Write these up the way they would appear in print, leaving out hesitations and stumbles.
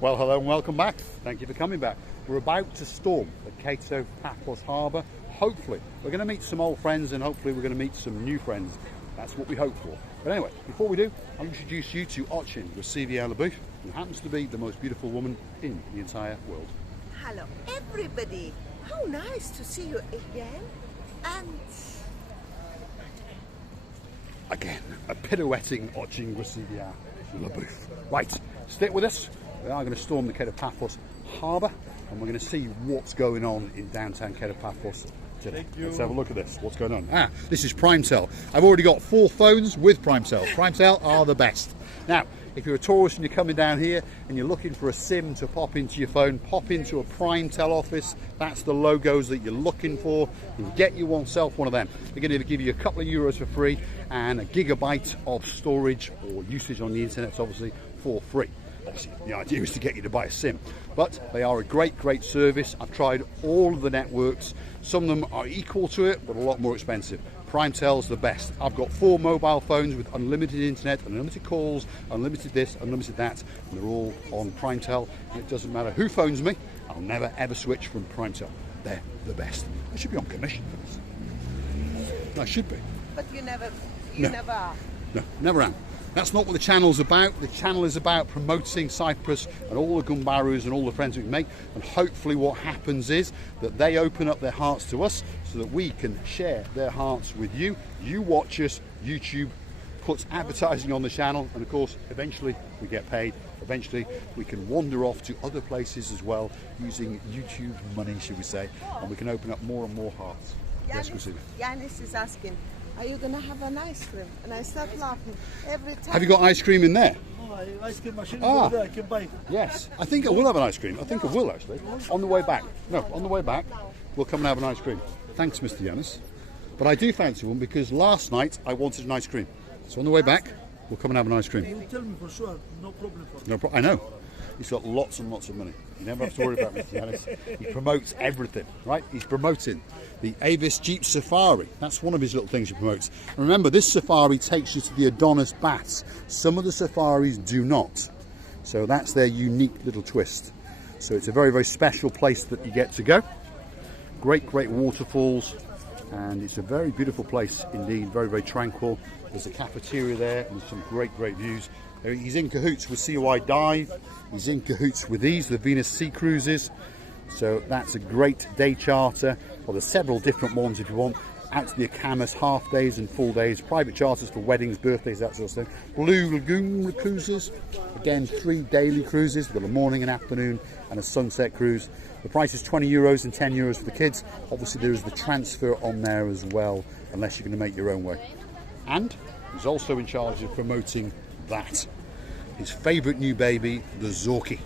Well, hello and welcome back. Thank you for coming back. We're about to storm the Kato Paphos Harbour. Hopefully, we're going to meet some old friends and hopefully we're going to meet some new friends. That's what we hope for. But anyway, before we do, I'll introduce you to Ochin Rasivi, who happens to be the most beautiful woman in the entire world. Hello, everybody. How nice to see you again. And again, a pirouetting Ochin Rasivi. Right, stick with us. We are going to storm the Kato Paphos Harbour and we're going to see what's going on in downtown Kato Paphos today. Let's have a look at this. What's going on? This is PrimeTel. I've already got 4 phones with PrimeTel. PrimeTel are the best. Now, if you're a tourist and you're coming down here and you're looking for a SIM to pop into your phone, pop into a PrimeTel office. That's the logos that you're looking for, and get yourself one of them. They're going to give you a couple of euros for free and a gigabyte of storage or usage on the internet, obviously, for free. Obviously, the idea is to get you to buy a SIM, but they are a great service. I've tried all of the networks. Some of them are equal to it, but a lot more expensive. PrimeTel's the best. I've got 4 mobile phones with unlimited internet, unlimited calls, unlimited this, unlimited that, and they're all on PrimeTel. And it doesn't matter who phones me, I'll never ever switch from PrimeTel. They're the best. I should be on commission for this. I should be. but you never are. No, never am. That's not what the channel's about. The channel is about promoting Cyprus and all the Gumbarus and all the friends we make, and hopefully what happens is that they open up their hearts to us so that we can share their hearts with you. You watch us, YouTube puts advertising on the channel, and of course eventually we get paid. Eventually we can wander off to other places as well using YouTube money, should we say, and we can open up more and more hearts. Yanis is asking, are you going to have an ice cream? And I start laughing every time. Have you got ice cream in there? Oh, ice cream machine is over there, I can buy it. Yes, I think I will have an ice cream. I think I will actually. On the way back. No, on the way back, we'll come and have an ice cream. Thanks, Mr. Yanis. But I do fancy one because last night I wanted an ice cream. So on the way back, we'll come and have an ice cream. You tell me for sure, no problem for me. No problem. I know. He's got lots and lots of money. You never have to worry about Mr. Yanis. He promotes everything, right? He's promoting the Avis Jeep Safari. That's one of his little things he promotes. And remember, this safari takes you to the Adonis Baths. Some of the safaris do not. So that's their unique little twist. So it's a very special place that you get to go. Great waterfalls. And it's a very beautiful place indeed, very tranquil. There's a cafeteria there and some great views. He's in cahoots with CY Dive. He's in cahoots with these, the Venus Sea Cruises. So that's a great day charter. Well, there's several different ones if you want. Out to the Akamas, half days and full days. Private charters for weddings, birthdays, that sort of thing. Blue Lagoon cruises. Again, 3 daily cruises. We've got a morning, an afternoon and a sunset cruise. The price is €20 and €10 for the kids. Obviously there is the transfer on there as well, unless you're going to make your own way. And he's also in charge of promoting that. His favourite new baby, the Zorki.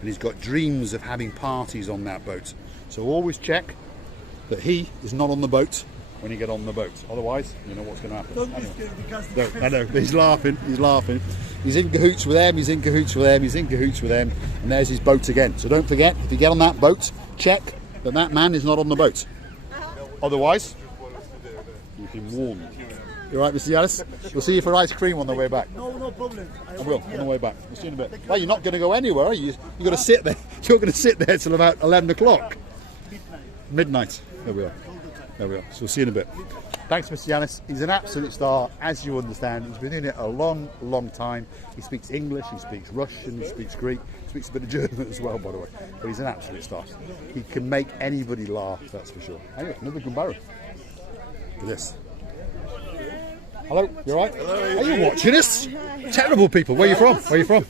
And he's got dreams of having parties on that boat. So always check that he is not on the boat when you get on the boat. Otherwise, you know what's going to happen. Don't be scared because No, I know, he's laughing. He's in cahoots with them, he's in cahoots with them, he's in cahoots with them. And there's his boat again. So don't forget, if you get on that boat, check that that man is not on the boat. Otherwise, you've been warned. You all right, Mr. Yanis? We'll see you for ice cream on the way back. No problem. I will, on the way back. We'll see you in a bit. Well, you're not going to go anywhere, are you? You've got to sit there. You're going to sit there till about 11 o'clock. Midnight. There we are. There we are. So we'll see you in a bit. Thanks, Mr. Yanis. He's an absolute star, as you understand. He's been in it a long time. He speaks English, he speaks Russian, he speaks Greek, he speaks a bit of German as well, by the way. But he's an absolute star. He can make anybody laugh, that's for sure. Anyway, another Gumbaru. Look at this. Hello, you alright? Are you watching us? Terrible people. Where are you from? Where are you from?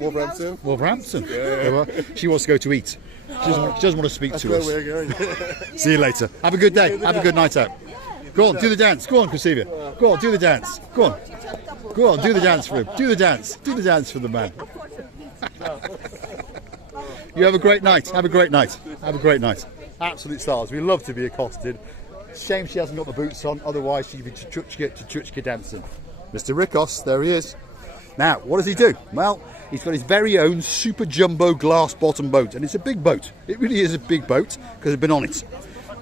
Wolverhampton. Wolverhampton. Yeah. She wants to go to eat. She doesn't want to speak to us. Where we're going. See you later. Have a good day. Have a good night out. Go on, do the dance. Go on, Krasivia. Go on, do the dance. Go on. Go on, do the dance for him. Do the dance. Do the dance for the man. You have a great night. Have a great night. Have a great night. Absolute stars. We love to be accosted. Shame she hasn't got the boots on, otherwise she'd be chuchka dancing. Mr. Rikos, there he is. Now, what does he do? Well, he's got his very own super jumbo glass bottom boat, and it's a big boat. It really is a big boat because I've been on it.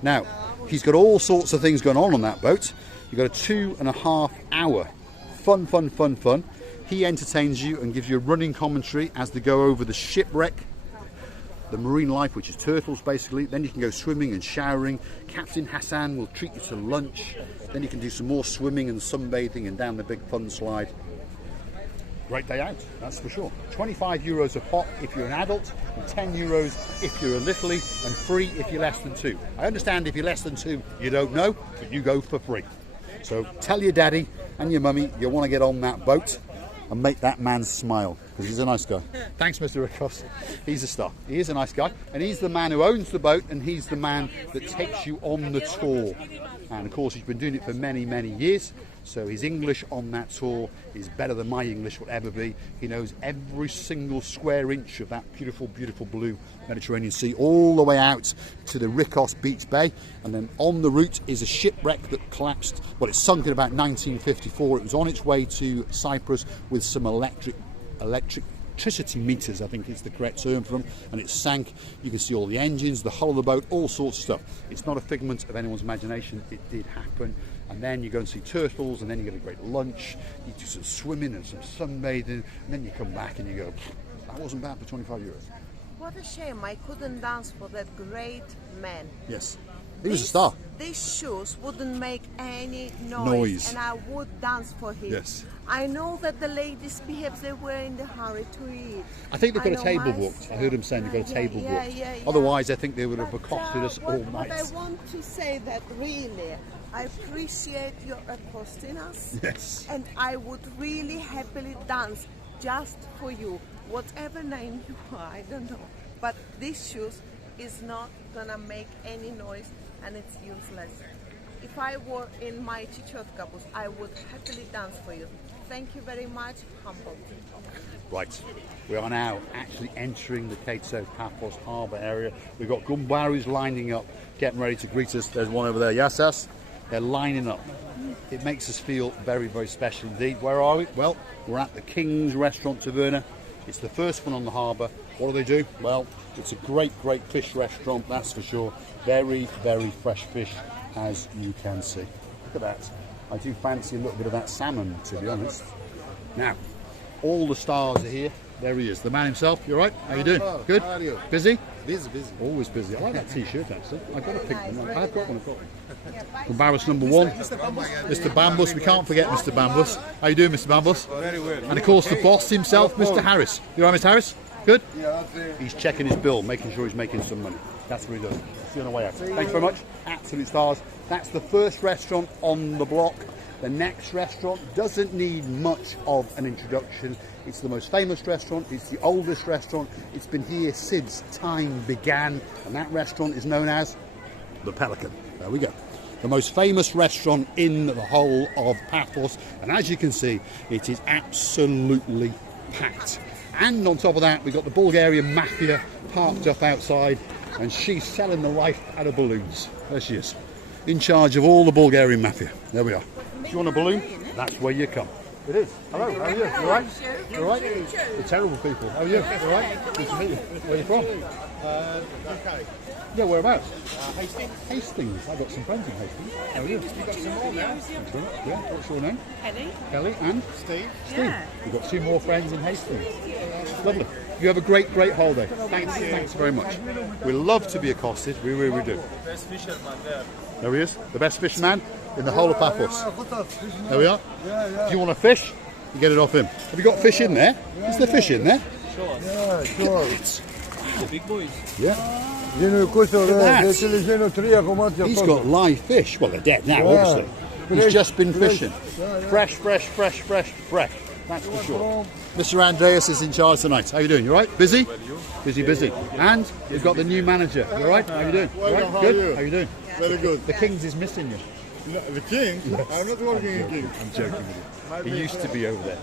Now, he's got all sorts of things going on that boat. You've got a 2.5 hour fun He entertains you and gives you a running commentary as they go over the shipwreck, the marine life, which is turtles basically. Then you can go swimming and showering. Captain Hassan will treat you to lunch. Then you can do some more swimming and sunbathing and down the big fun slide. Great day out, that's for sure. 25 euros a pop if you're an adult, and 10 euros if you're a littlie, and free if you're less than 2. I understand if you're less than 2, you don't know, but you go for free. So tell your daddy and your mummy you want to get on that boat and make that man smile, because he's a nice guy. Thanks, Mr. Accosted. He's a star. He is a nice guy, and he's the man who owns the boat, and he's the man that takes you on the tour. And of course, he's been doing it for many, many years. So his English on that tour is better than my English will ever be. He knows every single square inch of that beautiful, beautiful blue Mediterranean Sea, all the way out to the Rikos Beach Bay. And then on the route is a shipwreck that collapsed. Well, it sunk in about 1954. It was on its way to Cyprus with some electricity meters, I think is the correct term for them, and it sank. You can see all the engines, the hull of the boat, all sorts of stuff. It's not a figment of anyone's imagination. It did happen. And then you go and see turtles, and then you get a great lunch, you do some swimming and some sunbathing, and then you come back and you go, that wasn't bad for 25 euros. What a shame I couldn't dance for that great man. Yes, he was a star. These shoes wouldn't make any noise, and I would dance for him. Yes. I know that the ladies, perhaps they were in the hurry to eat. I think they've got a table booked. I heard him saying they've got a table booked. Otherwise, I think they would have accosted us all night. But I want to say that really, I appreciate your accosting us. Yes. And I would really happily dance just for you. Whatever name you are, I don't know. But this shoes is not gonna make any noise, and it's useless. If I were in my chichotka bus, I would happily dance for you. Thank you very much. Humble. Right, we are now actually entering the Kato Paphos Harbour area. We've got Gumbarus lining up, getting ready to greet us. There's one over there, yes? They're lining up. It makes us feel very, very special indeed. Where are we? Well, we're at the King's Restaurant Taverna. It's the first one on the harbour. What do they do? Well, it's a great, great fish restaurant, that's for sure. Very, very fresh fish, as you can see. Look at that. I do fancy a little bit of that salmon, to be honest. Now, all the stars are here. There he is, the man himself. You all right? How you doing? Good? How are you? Busy? Busy. Always busy. I like that t-shirt, actually. I've got to pick one. I've got one. Embarrass number one. Mr. Bambus. We can't forget Mr. Bambus. How you doing, Mr. Bambus? Very well. And of course, the boss himself, Mr. Harris. You all right, Mr. Harris? Good? Yeah, that's it. He's checking his bill, making sure he's making some money. That's what he does. See you on the way out. Thanks very much. Absolute stars. That's the first restaurant on the block. The next restaurant doesn't need much of an introduction. It's the most famous restaurant. It's the oldest restaurant. It's been here since time began. And that restaurant is known as the Pelican. There we go. The most famous restaurant in the whole of Paphos. And as you can see, it is absolutely packed. And on top of that, we've got the Bulgarian mafia parked up outside, and she's selling the life out of balloons. There she is, in charge of all the Bulgarian mafia. There we are. If you want a balloon, that's where you come. It is. Hello, how are you? You all right? You all right? You're terrible people. How are you? You all right? Good to meet you. Where are you from? Okay. Yeah, whereabouts? Hastings. Hastings. I've got some friends in Hastings. How are you? You've got some more now. Yeah, what's your name? Kelly. Kelly and Steve. Steve. We've got 2 more friends in Hastings. Lovely. You have a great, great holiday. Thanks very much. We love to be accosted. We really do. Best fisherman there. There he is, the best fisherman in the whole of Paphos. Yeah, There we are. If you want a fish, you get it off him. Have you got fish in there? Is there fish in there? sure. Big boys. Yeah. that. He's got live fish. Well, they're dead now, obviously. He's just been fishing. Fresh. That's for sure. Mr. Andreas is in charge tonight. How you doing? You all right? Busy? Busy. And we've got the new manager. You all right? How you doing? All right? Good? How you doing? Very good. The Kings is missing you. No, the King? I'm not working in King. I'm joking with you. He used to be over there.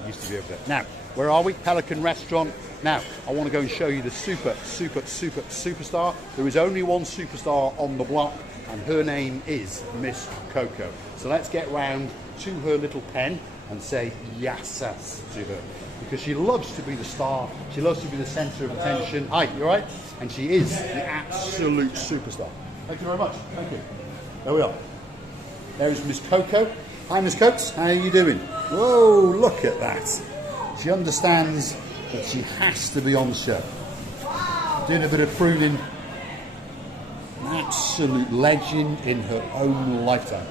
Now, where are we? Pelican Restaurant. Now, I want to go and show you the superstar. There is only one superstar on the block, and her name is Miss Coco. So let's get round to her little pen and say yassas to her. Because she loves to be the star. She loves to be the centre of attention. Hi, you all right? And she is the absolute superstar. Thank you very much. Thank you. There we are. There's Miss Coco. Hi, Miss Coates. How are you doing? Whoa, look at that. She understands that she has to be on the show. Doing a bit of pruning. An absolute legend in her own lifetime.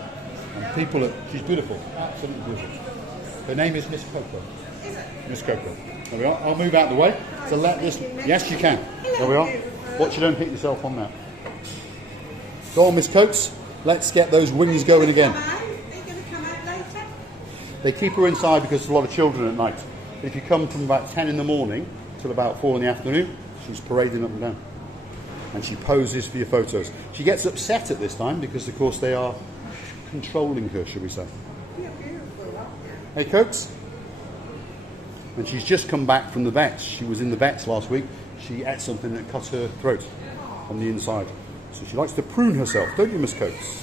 And people she's beautiful, absolutely beautiful. Her name is Miss Coco. Miss Coco. There we are. I'll move out of the way to let this. Yes, you can. There we are. Watch you don't hit yourself on that. Go on, Miss Coates. Let's get those wings going again. They keep her inside because there's a lot of children at night. If you come from about 10 in the morning till about 4 in the afternoon, she's parading up and down. And she poses for your photos. She gets upset at this time because, of course, they are controlling her, shall we say. Hey, Coates. And she's just come back from the vets. She was in the vets last week. She ate something that cut her throat on the inside. So she likes to prune herself, don't you, Miss Coates?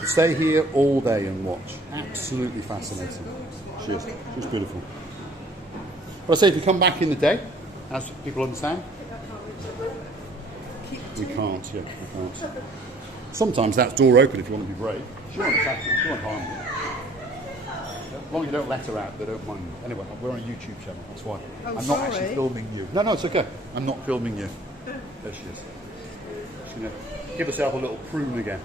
To stay here all day and watch. Absolutely fascinating. She is. She's beautiful. But I say, if you come back in the day, as people understand, we can't, yeah, we can't. Sometimes that's door open if you want to be brave. She won't attack you, she won't harm you. As long as you don't let her out, they don't mind you. Anyway, we're on a YouTube channel, that's why. I'm not actually filming you. No, it's okay. I'm not filming you. There she is. She's going to give herself a little prune again.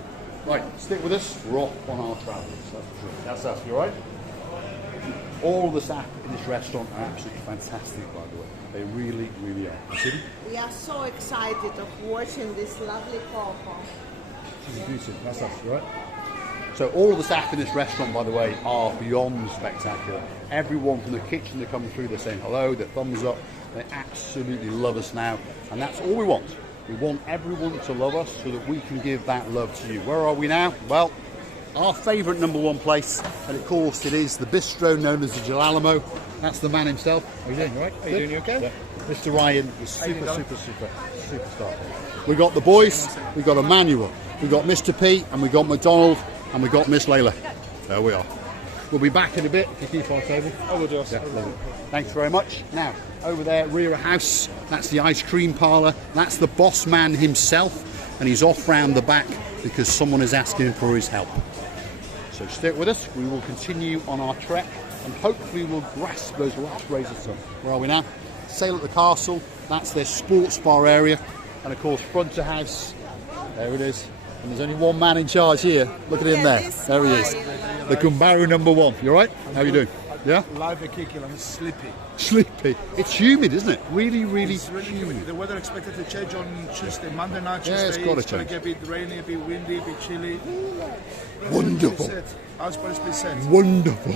Right, stick with us. We're off on our travels, that's for sure. That's us, you alright? All the staff in this restaurant are absolutely fantastic, by the way. They really, really are. You see them? We are so excited of watching this lovely couple. She's a beauty. That's us, right? So all of the staff in this restaurant, by the way, are beyond spectacular. Everyone from the kitchen that comes through, they're saying hello, they're thumbs up. They absolutely love us now. And that's all we want. We want everyone to love us so that we can give that love to you. Where are we now? Well, our favourite _1 place, and of course it is the bistro known as the Jalalamo. That's the man himself. How are you doing, all right? How you doing, you okay? Yeah. Mr. Ryan is superstar. We got the boys, we got Emmanuel, we got Mr. P, and we got McDonald, and we got Miss Layla. There we are. We'll be back in a bit if you keep our table. I will do. Yeah, love it. Thanks very much. Now, over there, rear of house, that's the ice cream parlour. That's the boss man himself, and he's off round the back because someone is asking for his help. So stick with us. We will continue on our trek, and hopefully we'll grasp those last rays of sun. Where are we now? Sail at the Castle. That's their sports bar area, and of course, front of house. There it is. And there's only one man in charge here. Look at him there. There he is. The Gumbaru #1. You all right? How are you doing? Yeah? Live a kicking and sleepy. Sleepy. It's humid, isn't it? Really, really, It's really humid. The weather expected to change on Tuesday, Monday night, Tuesday. Yeah, it's got to It's going change. to get a bit rainy, a bit windy, a bit chilly. Wonderful. How's supposed to be said? Wonderful.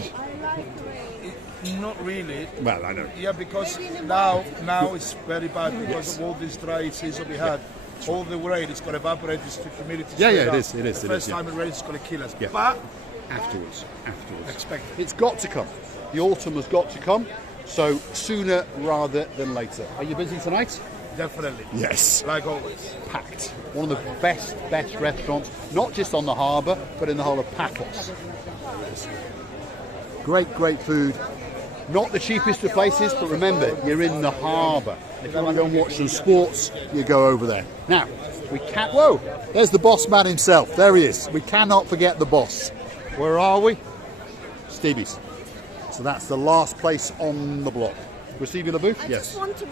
Not really. Well, I know. Yeah, because now it's very bad because of all this dry season we had. All the rain is going to evaporate, this humidity. Yeah, straight it up. is. The first time it rains is going to kill us. Yeah. But Afterwards. expect it. It's got to come. The autumn has got to come. So sooner rather than later. Are you busy tonight? Definitely. Yes. Like always. Packed. One of the best restaurants, not just on the harbour, but in the whole of Paphos. Great food. Not the cheapest of places, but remember, you're in the harbour. If you want to go and watch some sports, you go over there. Now, we can't... Whoa! There's the boss man himself. There he is. We cannot forget the boss. Where are we? Stevie's. So that's the last place on the block. Was Stevie LaBouffe? I Yes. just want to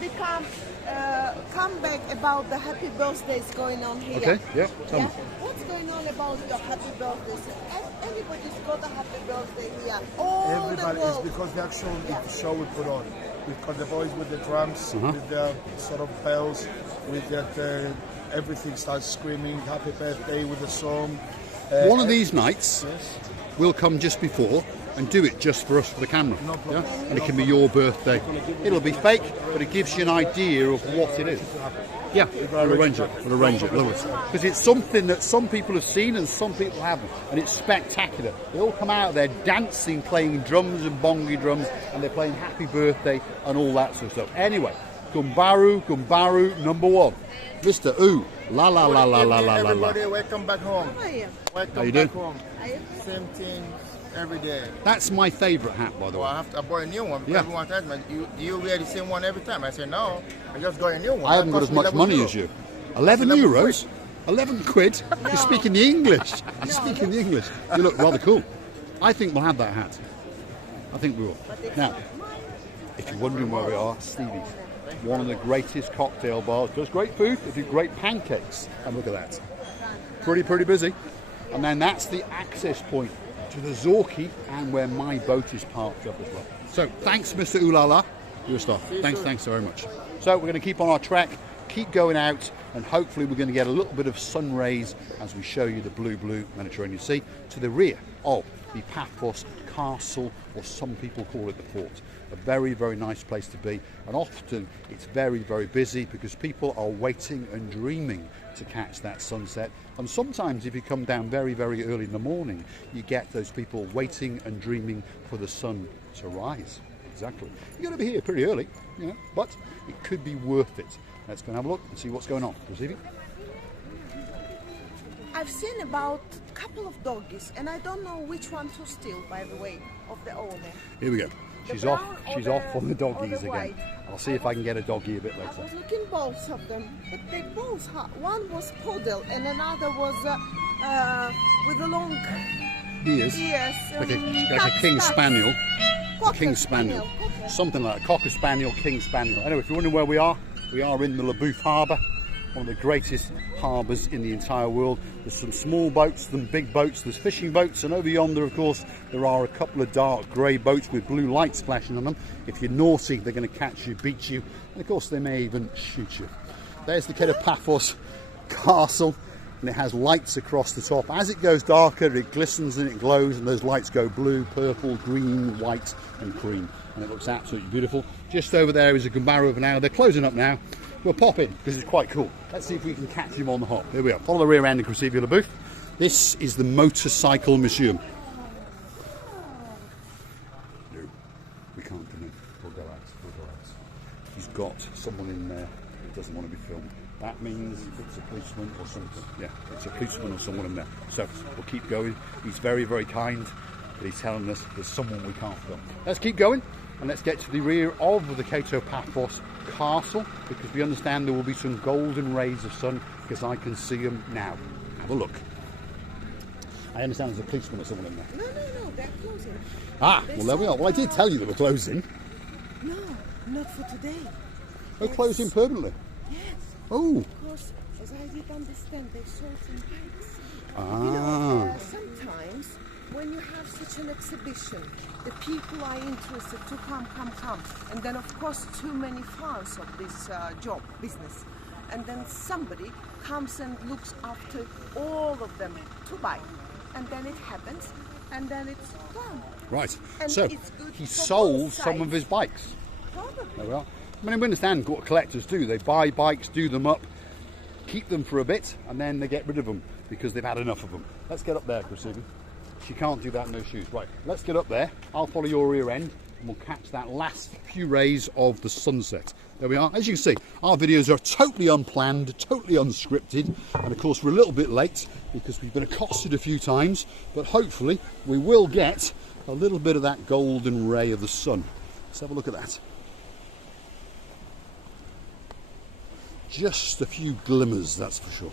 come back about the happy birthdays going on here. Okay, yeah, tell me. What's going on about your happy birthdays? Everybody's got a happy birthday here. All Everybody the is world. because the actual show we put on. We've got the boys with the drums, Uh-huh. with the sort of bells, with that everything starts screaming happy birthday with a song. One of these nights, we'll come just before and do it just for us for the camera. No problem. Yeah? And it can be your birthday. It'll be fake, but it gives you an idea of what it is. Yeah, we'll arrange it. We'll arrange it. Because it's something that some people have seen and some people haven't. And it's spectacular. They all come out there dancing, playing drums and bongi drums, and they're playing happy birthday and all that sort of stuff. Anyway, Gumbaru #1. Mr. Ooh, la la la la la la la la. Everybody, welcome back home. How are you? Welcome How you back doing? home. Are you? Same thing every day. That's my favourite hat, by the So way. I bought a new one because Yeah. everyone tells me, you wear the same one every time. I said, no, I just got a new one. I haven't That got as cost me much 11 money euro. as you. 11 11 euros? 11 quid? You're speaking the English. You're speaking the English. You look rather cool. I think we'll have that hat. I think we will. Now, if you're wondering where we are, Stevie's, one of the greatest cocktail bars. Does great food, they do great pancakes. And look at that. Pretty busy. And then that's the access point to the Zorki and where my boat is parked up as well. So thanks, Mr. Ulala. You're a star. Thanks very much. So we're going to keep on our track, keep going out, and hopefully we're going to get a little bit of sun rays as we show you the blue Mediterranean Sea to the rear of the Paphos Castle, or some people call it the port. A very nice place to be, and often it's very busy because people are waiting and dreaming to catch that sunset. And sometimes if you come down very early in the morning, you get those people waiting and dreaming for the sun to rise. Exactly. You're going to be here pretty early, you know, but it could be worth it. Let's go and have a look and see what's going on. Receiving? I've seen about a couple of doggies, and I don't know which one to steal, by the way, of the owner. Here we go. She's off on the doggies again. I'll see if I can get a doggie a bit later. I was looking both of them, but they both one was poodle and another was with a long ears. Like a king spaniel. King spaniel. Something like a cocker spaniel, king spaniel. Anyway, if you're wondering where we are in the Paphos Harbour, one of the greatest harbours in the entire world. There's some small boats, some big boats, there's fishing boats, and over yonder, of course, there are a couple of dark grey boats with blue lights flashing on them. If you're naughty, they're going to catch you, beat you, and of course they may even shoot you. There's the Kato Paphos Castle, and it has lights across the top. As it goes darker, it glistens and it glows, and those lights go blue, purple, green, white and cream, and it looks absolutely beautiful. Just over there is a gambara over now. They're closing up now. We'll pop in because it's quite cool. Let's see if we can catch him on the hop. Here we are. Follow the rear end and receive you the booth. This is the Motorcycle Museum. No, we can't come in. We'll go out. He's got someone in there who doesn't want to be filmed. That means it's a policeman or something. Yeah, it's a policeman or someone in there. So we'll keep going. He's very kind, but he's telling us there's someone we can't film. Let's keep going and let's get to the rear of the Kato Paphos Castle, because we understand there will be some golden rays of sun, because I can see them now. Have a look. I understand there's a policeman or someone in there. No, they're closing. Well there we are. Well, I did tell you they were closing. No, not for today. They're closing permanently? Yes. Oh. Because, as I did understand, they sold some bikes. Ah. You know, sometimes when you have such an exhibition, the people are interested to come. And then, of course, too many fans of this business. And then somebody comes and looks after all of them to buy. And then it happens, and then it's gone. Right. And so it's good he for sold both some of sides. his bikes. Probably. There we are. I mean, we understand what collectors do. They buy bikes, do them up, keep them for a bit, and then they get rid of them because they've had enough of them. Let's get up there, Christina. She can't do that in no shoes. Right, let's get up there. I'll follow your rear end and we'll catch that last few rays of the sunset. There we are. As you can see, our videos are totally unplanned, totally unscripted, and of course we're a little bit late because we've been accosted a few times, but hopefully we will get a little bit of that golden ray of the sun. Let's have a look at that. Just a few glimmers, that's for sure.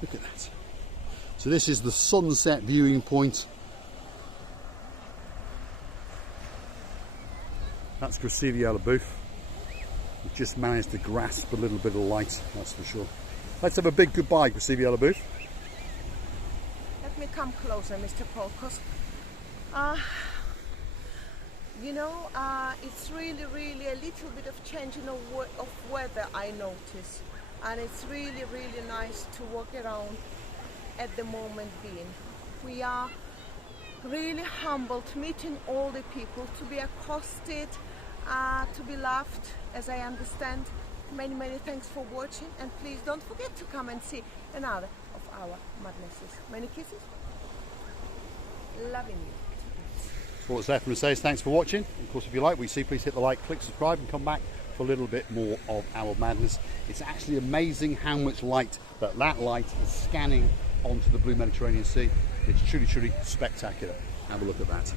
Look at that. So this is the sunset viewing point. That's Gracevia Booth. We've just managed to grasp a little bit of light, that's for sure. Let's have a big goodbye, Gracevia Booth. Let me come closer, Mr. Paul, because you know, it's really a little bit of change of weather, I notice, and it's really nice to walk around at the moment being. We are really humbled meeting all the people, to be accosted, to be loved, as I understand. Many thanks for watching, and please don't forget to come and see another of our madnesses. Many kisses. Loving you. So what's left for me to say is thanks for watching. Of course, if you like what you see, please hit the like, click subscribe, and come back for a little bit more of our madness. It's actually amazing how much light that light is scanning onto the blue Mediterranean Sea. It's truly spectacular. Have a look at that.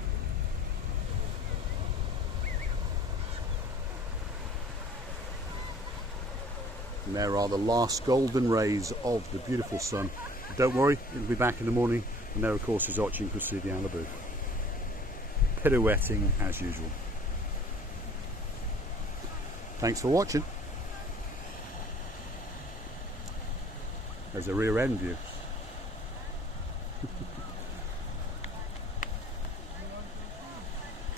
And there are the last golden rays of the beautiful sun. But don't worry, it'll be back in the morning, and there of course is Archie and Christy the Booth. pirouetting as usual. Thanks for watching. There's a rear end view.